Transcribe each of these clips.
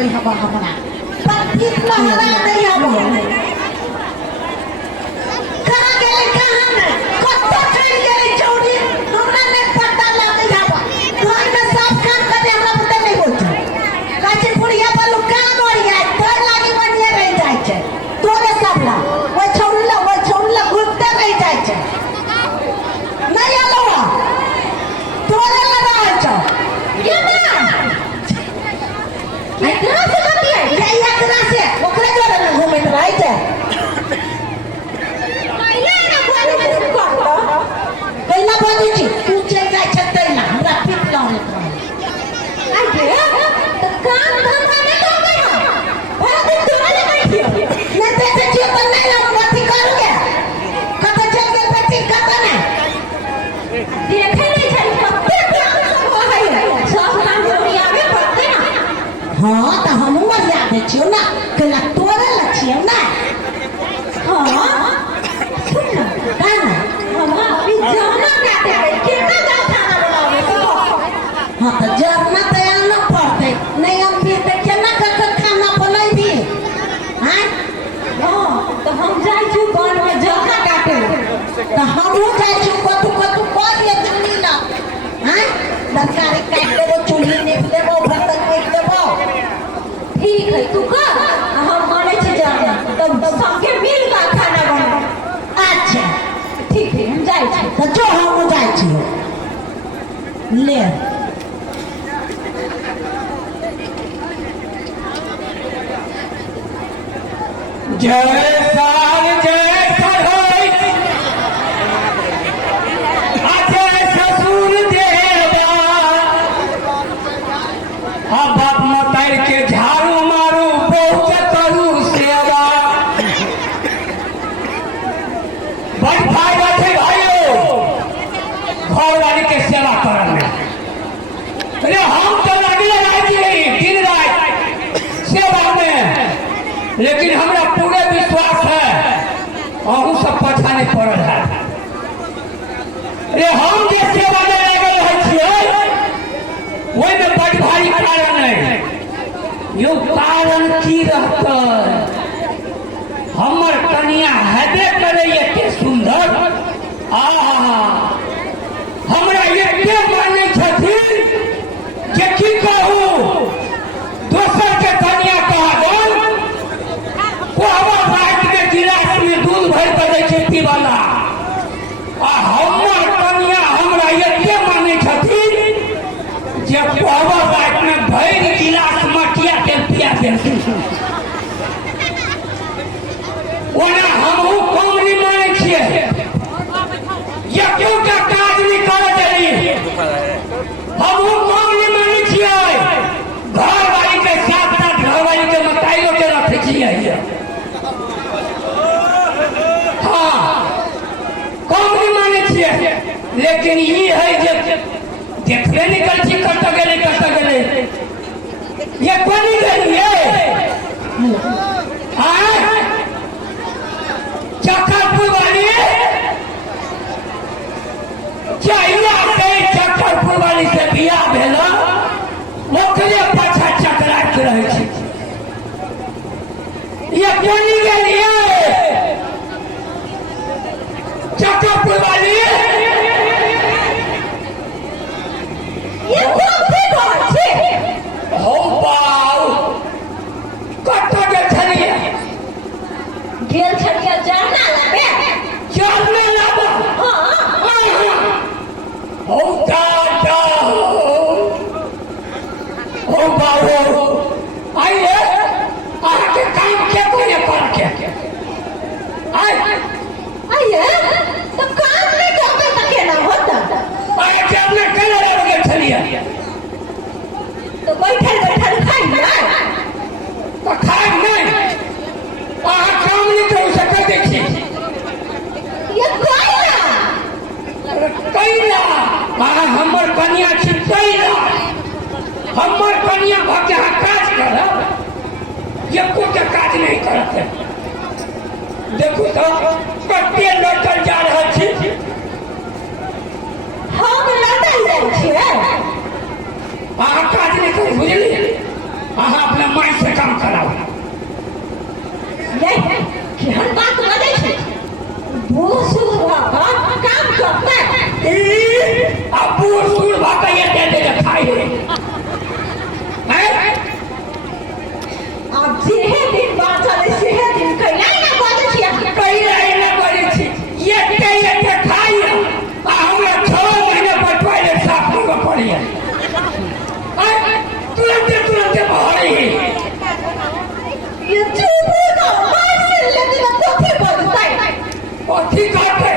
करबै हवा हमरा पति लहरा नहीं हवा कहाँ गेले कहाँ नहीं कत्तो चल गेले चौड़ी हमरा ने पता लगे हवा घर में सब काम करे हमरा पता नहीं होता काचे बुढ़िया पर लोग काम करिया तोर लागी बनिए रह जाय छै तोरे सबला वो छोड़ला घुरते रह जाय छै नहीं आलो तोरे लगा छै ये ना एकरा से लगी है ये एकरा से ओकरे जोरे में घूमत रह छै पहले ना बोली में कर लो पहला बोली छी तू चल जाय छै तैना हमरा पीट लाने आगे तो काम धंधा नहीं कर गई हो भरा दिन तुम्हारे बैठी हो नहीं देते छी तो नहीं हम बाती करोगे कत चल गए बेटी कत नहीं देखे नहीं छै कते काम सब हो गई सब काम दुनिया में पड़ते ना हां तो हमहु मरिया दे छियो ना कला तोरे लछियो ना हां सुन ना गाना हम अभी जाना काटे कितना जाओ खाना बनावे तो हां तो जाना तैयार न पड़ते नहीं हम फिर देखे ना खाना बनाई हां हां तो हम जाई छु वन में जगह काटे तो हमहु जाई छु कतु कर ले चुनी ला हां तरकारी काट देबो चुनी नेप देबो बर्तन नेप देबो ठीक है तू का हम माने छी जाना तब सबके मिल का खाना बना अच्छा ठीक है हम जाई छी तो जो हम जाई छी ले जय साल जय सहाय अजय ससुर देवा अब बाप मताई के झाड़ू मारू बहुत करू सेवा बड़ भाई बैठे भाइयों घर वाली के सेवा करने अरे हम तो लगे दिन रात सेवा में लेकिन हमरा पूरे विश्वास है अहू सब पाछा नहीं पड़ल है अरे हम जे सेवा में लगल रहे छियै ओहि में बड़ भारी कारण है यो कारण की रहता हमर कनिया हेबे करे एते सुंदर हमरा एते माने छथिन जे की कहू दोसर के कनिया कहा बोल गिलास में दूध भर कर दै छै पीवाला हमर कनिया हमरा एते माने छथिन जे कहबा रात में भर गिलास मटिया के पिया देथिन ओना हमहू कम नहीं माने छियै ये क्यों का काज नहीं करे देली हमहू कम नहीं माने छियै घर वाली के साथ साथ घर वाली के मताइयो के रखे छियै लेकिन ये है जे देखबे नहीं कर छी कत गेले ये कोनी गेलिए चक्करपुर वाली चाहिए चक्करपुर वाली से बियाह भेला ओकरे पाछा चकराइत रहे छी ये कोनी गेलिए चक्करपुर वाली ये कौन थे हो बाऊ कत्तो गेल छलिए जानना लाबे हां हो दादा हो बाऊ आइए आके काम के कोने कर के आइए तो काम नहीं करते तो केना होता आके अपने कल लगे छलिए तो बैठल खाई ना तो खाई नहीं काम नहीं कर सके देखिए ये कैला हमर कन्या छी कैला हमर कन्या भके काज करब ये कोई काज नहीं करते देखो तो कते लटल जा रहल छी हम लटल जाइ छी काज नहीं कर बुझली अहाँ अपना माई से काम कराओ। ये केहन बात बजै छै? बूढ़ सूढ़ काम करतै अब बूढ़ सूढ़ भाका ये दे दे खाई है अब जेहे दिन बाँचल है सेहे दिन कैला ना बजै छी कैला ना बजै छी ये खाई आ हमरा 6 महीने पटवाई साफ करबा पड़ी है तुरंत भारी ये चुप हो मार से लेके ना पोथी बजतै पोथी करतै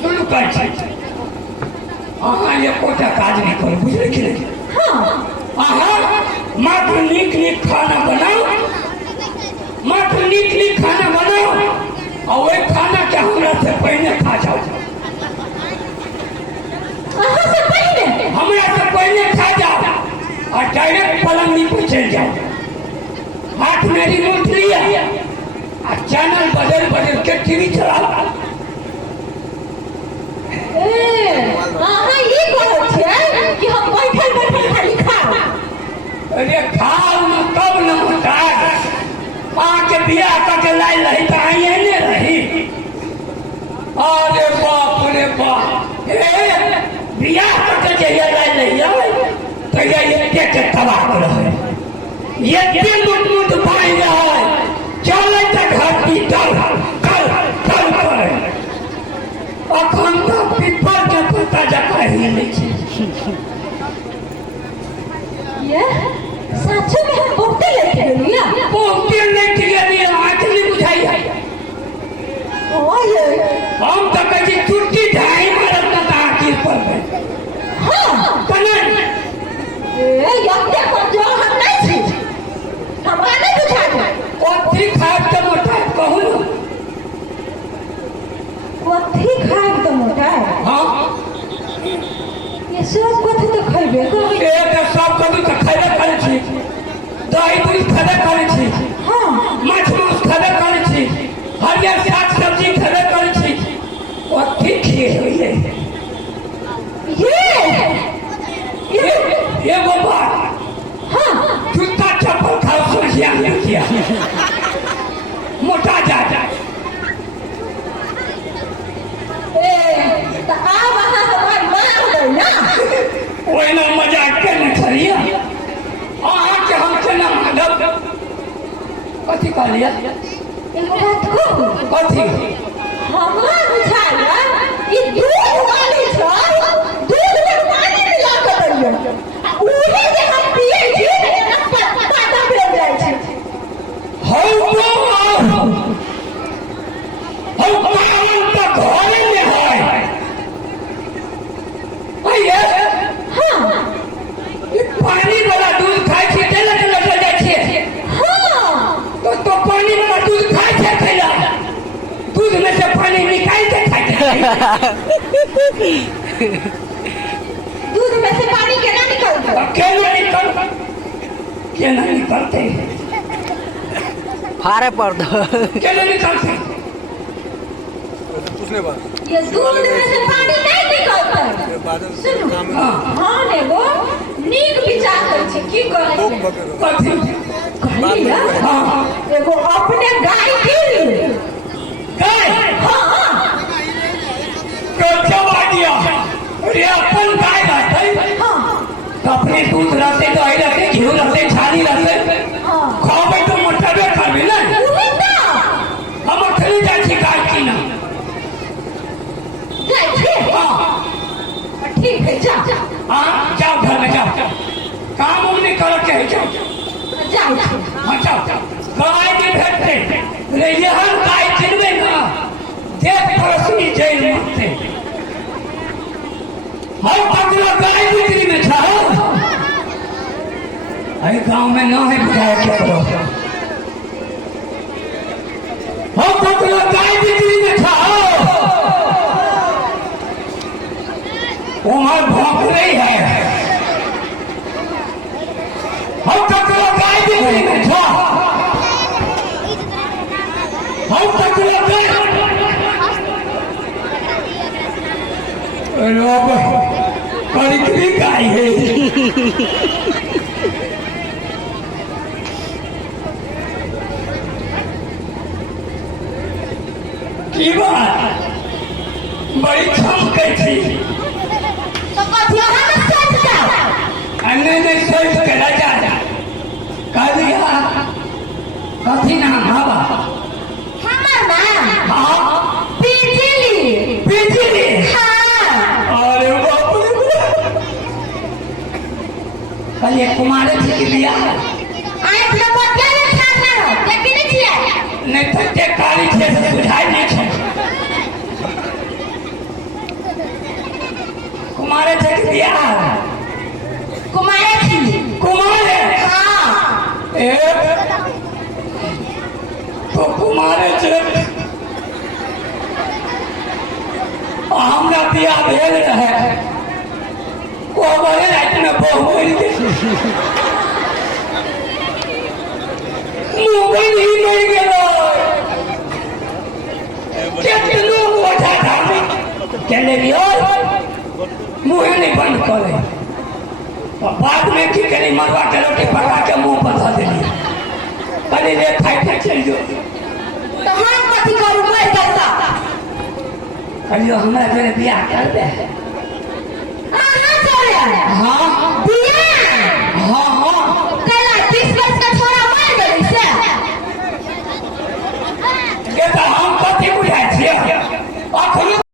सुन कर छै अहाँ ये कोटा काज नहीं करू बुझले कि नहीं? हाँ अहाँ मात्र नीक खाना बनाओ, मात्र नीक खाना बनाओ और वही खाना के हमरा से पहले खा जाओ। अहाँ से पहले हमरा से पहले खा जाओ और डायरेक्ट पलंग नीचे चल जाओ। हाथ में रिमोट लिया और चैनल बदल के टीवी चलाओ। अहाँ ये कहै छियै कि हम बैठल खाली खाओ? अरे खाओ न तब न होता आके बियाह करके लाई रही तो आइए नहीं रही। अरे बाप रे बाप बियाह करके जहिया लाई रही तो ये के तबाह कर रहे ये मुठ पाई रहा चले तक घर पीटल कल करे अखन तक पीपल के पत्ता जका ही नहीं ये सच में हम बहुते लेके गेलिए बहुते लेके गेलिए आखिरी बुझाई है ओए हम तो कभी छुट्टी ढाई मारत ना था आखिर पर हाँ कनन यत्ते कमजोर हम नहीं छी हमरा नहीं बुझाई कोठी खाब तो मोटा कहू न कोठी खाब तो मोटा हां ये सब कोठी तो खइबे करी एक सब कभी तो खाइबे करे छी दही दूध खाबे करे छी हाँ माछ मांस खाबे करे छी हरियर साग सब्जी खाबे करे छी कोठी खिए होइए ये बाबा हाँ जूता चप्पल खाओ सोचिया नहीं किया मोटा जा तो आप वहाँ हमारे मना हो गई ना वही ना मजाक के न करिए अहाँ के हम के ना मानब कथी कहलिए एगो बात कहू कथी हमरा बुझाया कि दूध वाली छ दूध में पानी मिला के दियो उहे जे हम पिए छी पत्ता बिगड़ जाय छै हम तो घर में है भैया हाँ पानी वाला दूध खाई छी तेल चल जाए छी हाँ तो पानी वाला दूध खाई छे खैला दूध में से पानी निकाल के खाई दूध में से पानी केना निकलता केना निकलते फारे पर दो केना निकलते ये दूध में से पानी नहीं निकलता सुनो हाँ एगो नीक विचार कर छी की कहै छै कथी कहलिए हाँ एगो अपने गाय कीन ली गाय हाँ जमा दिया अरे अपन गाय रहते हाँ अपने दूध रहते दही रहते घी रहते छाली रहते हाँ खावे तो मोटबे खावे ना उहे ना हम अखनी जा छी गाय की ना जाय छी हाँ ठीक है जा हाँ जाओ घर में जाओ काम उम नहीं करो के जाओ जाओ हाँ जाओ गाय नहीं भेटते रे यहाँ गाय किनबे ना देख पड़ोसी जेल मारते हम पकड़ा गाय बिक्री में था अरे गांव में ना है बुझाया क्या करो हम पकड़ा गाय बिक्री में था वहां भौंक रही है हम पकड़ा गाय बिक्री में था हम पकड़ा गाय परिक्री गाय है ई बात बड़ी छमके थी। तो कथिया में सोच जाओ। अन्य ने सोच के राजा कह दिया कथी नाम हवा हमार नाम हाँ बिजली। बिजली। हाँ। अरे बाप रे कल ये कुमारे थी कि दिया आज तो बच्चा ने खाना हो लेकिन नहीं किया। नहीं तो के काली थे से सुझाई नहीं थे। कुमारे थे कि दिया कुमारी थी। कुमारे हाँ। तो कुमारे थे हमरा बिया भेल रहे वो बोले इतना बहु मोबाइल ही नहीं गया कितनो उठा था चले लियो मुँह नहीं बंद करे और बाद में की करी मरवा के रोटी पका के मुंह पर धो देली कली ले खाई चल जो तो हम कथी करू मैं करता। कहियो हमरा जरे बियाह कर दे कहाँ चले? हाँ बिया। हाँ